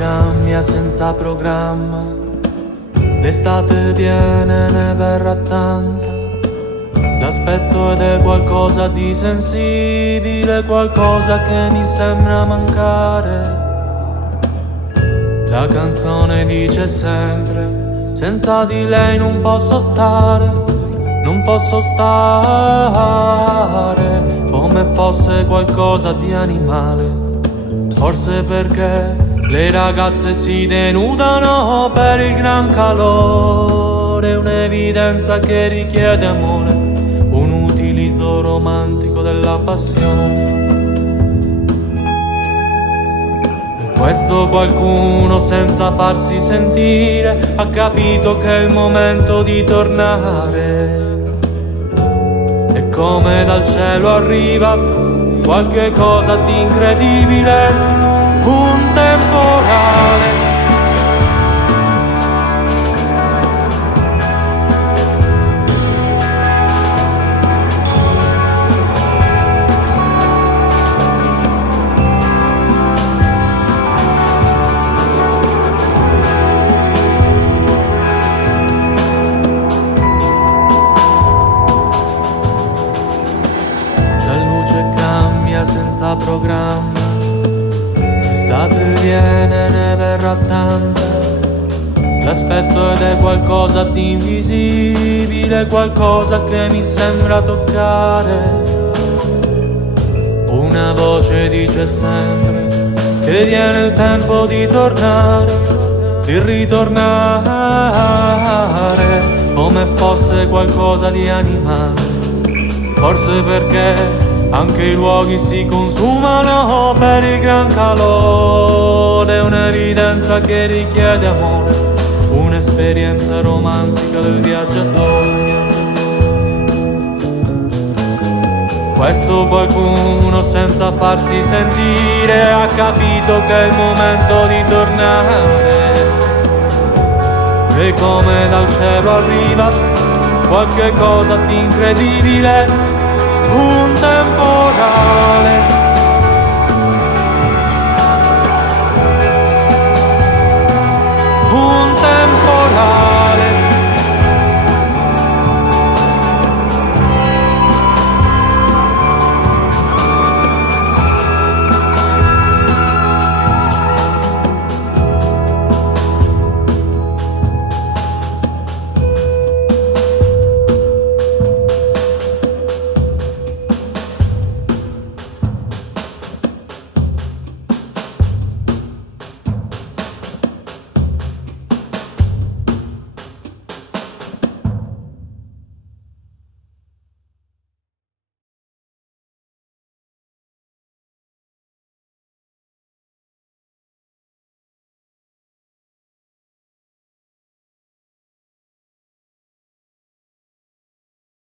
cambia senza programma, l'estate viene, ne verrà tanta. L'aspetto ed è qualcosa di sensibile, qualcosa che mi sembra mancare. La canzone dice sempre, senza di lei non posso stare, non posso stare, come fosse qualcosa di animale. Forse perché le ragazze si denudano per il gran calore, un'evidenza che richiede amore, un utilizzo romantico della passione. E questo qualcuno, senza farsi sentire, ha capito che è il momento di tornare. E come dal cielo arriva qualche cosa di incredibile, un temporale. Senza programma, l'estate viene, ne verrà tanta. L'aspetto ed è qualcosa di invisibile, qualcosa che mi sembra toccare. Una voce dice sempre che viene il tempo di tornare, di ritornare, come fosse qualcosa di animale. Forse perché anche i luoghi si consumano per il gran calore, un'evidenza che richiede amore, un'esperienza romantica del viaggiatore. Questo qualcuno, senza farsi sentire, ha capito che è il momento di tornare. E come dal cielo arriva qualche cosa di incredibile, un temporale.